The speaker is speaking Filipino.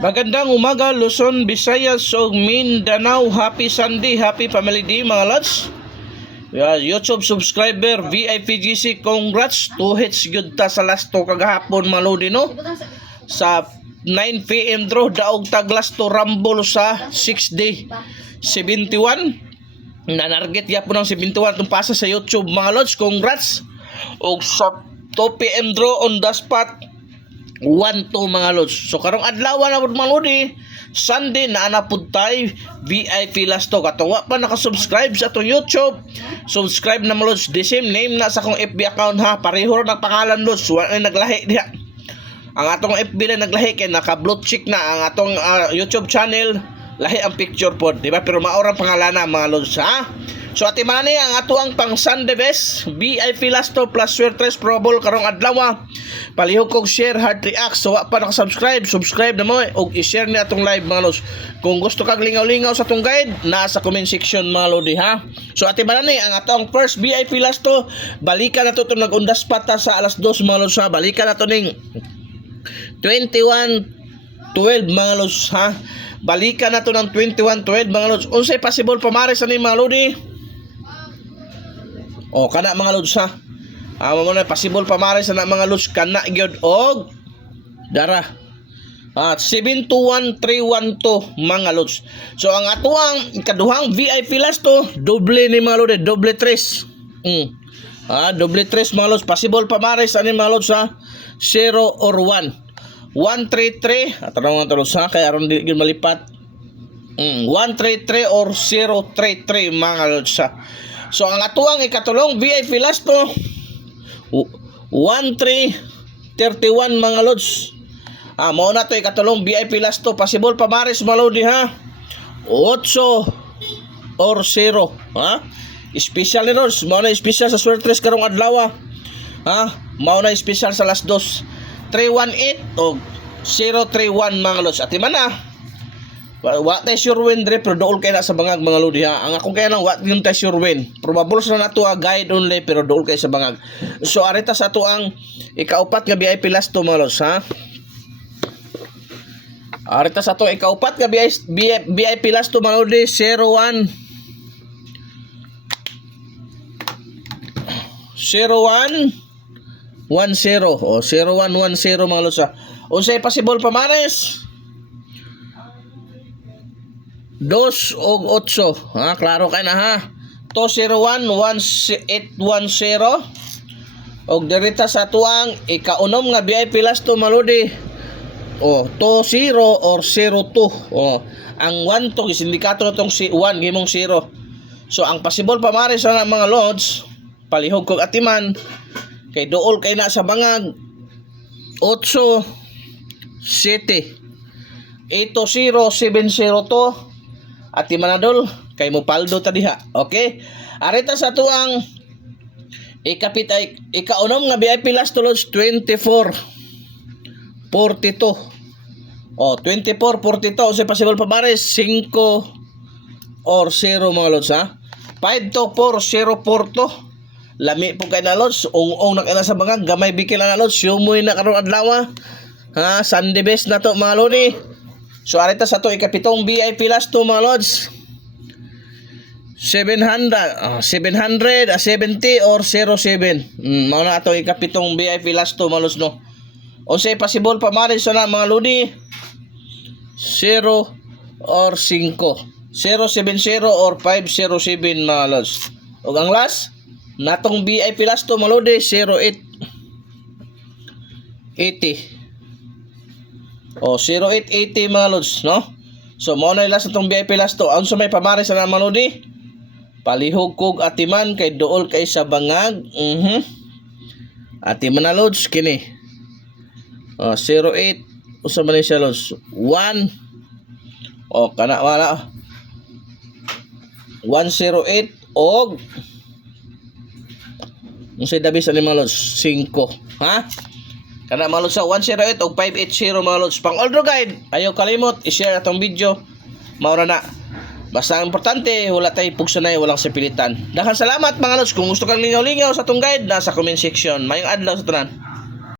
Magandang umaga Luzon, Visayas ug Mindanao. Happy Sunday, happy family day mga lods. YouTube subscriber VIPGC, congrats. 2 hits gyud ta sa last to kagahapon mga lodi no. Sa 9 PM draw daog tag last to rumble sa 6 day 71. Nanarget yapon ng 71 itong pasa sa YouTube mga lods. Congrats. Og sa 2 PM draw on the spot 1-2 mga lods. So karong adlaw na pud mga lodi, Sunday na anapod tay VIP last to. Katong wa pa naka-subscribe sa atong YouTube, subscribe na mga lods. The same name na sa akong FB account ha. Pareho ra ng pangalan lods. Wa na naglahi diha. Ang atong FB na naglahi kay naka-blue check na ang atong YouTube channel. Lahi ang picture pod, di ba? Pero maorang pangalan na mga lods ha. So ati manani ang ato ang pang Sunday best VIP last to plus Swertres Probable karong adlaw. Palihog kog share, heart react. So wa pa naka-subscribe, subscribe na mo og i-share ni atong live mga lods. Kung gusto kag lingaw-lingaw sa atong guide, nasa comment section mga lodi ha. So ati manani ang ato ang first VIP last to, balikan na to nag-undas pata sa alas 2 mga lods ha. Balikan na to ning 21-12 mga lods ha. Balikan na to ng 21-12 mga lods. Unsay possible pamares ani mga lodi? O kana mga lods ha. Amo mo na possible pamares na mga lods kana gyud og dara. At 721-312 mga lods. So ang atuang ikaduhang VIP last to, doble ni mga lods, doble 3. Doble 3 mga lods. Possible pamares ani mga lods ha. 0 or 1. 133 at anong lods ha kay aron di malipat. 133 or 033 mga lods ha. So ang atuang ikatulong VIP last to 1331 mga lods. Mao na to ikatulong VIP last to, possible pamares mga lodi ha. 8 or 0 ha. Special ni lods, mao na special sa Swertres karong adlaw ha. Mao na special sa last 2 318 o 031 mga lods. Ati man na wa tay sure win dre pero dool kay na sa bangag mga lodi ha. Ang akong kaya nang wa yung tay sure win. Probable sa nato guide only pero dool kay sa bangag. So arita sa ato ang ikaupat nga VIP last to mga lods ha. Arita sa ato ikaupat nga VIP last to mga lodi 01 0110 o 0110 mga lods ha. Unsay possible pamares? 2 og 8 ha, klaro kay na ha. 201-1810 og dirita sa tuang ikaunom nga VIP last to malodi 20 or 02 ang 1 to sindikato na tong 1 gimong 0. So ang possible pamares sa mga lods palihog kog atiman kay dool kay na sa bangag 8 7 80702 at manadol kay mo paldo ta diha. Okay? Arita sa tuang ikaunom nga VIP last to lods 24-42. 24-42 sa possible pamares 5 or 0 mga lods ha. 5-4-0-4 to. Lami po kay na lods, ong na kay sa bangag, gamay bikil na lods, sumoy na karong adlaw ha. Sunday best na to mga lodi. So arita sa to ikapitong VIP last to mga lods 770 or 07. Mao na ato ikapitong VIP last to mga lods no. O say possible pamares na mga lodi 0 or 5 070 or 507 mga lods. O ang last natong VIP last to mga lodi 0880 o 0880 mga lods no. So mao na last itong VIP last to. Ang may pamares na mga lodi palihog kog atiman kay dool kay sa bangag. Atiman na lods kini 08 usa man siya lods 1 o kana wala 108 og unsay dabis ani mga lods 5 ha. Kana mga lods sa 108 o 580 mga lods. Pang order guide, ayaw kalimot i-share atong video. Maura na. Basta ang importante, wala tayo pugsanay, walang sapilitan. Daghang salamat mga lods. Kung gusto kang lingaw-lingaw sa atong guide, nasa comment section. Mayong adlaw sa tanan.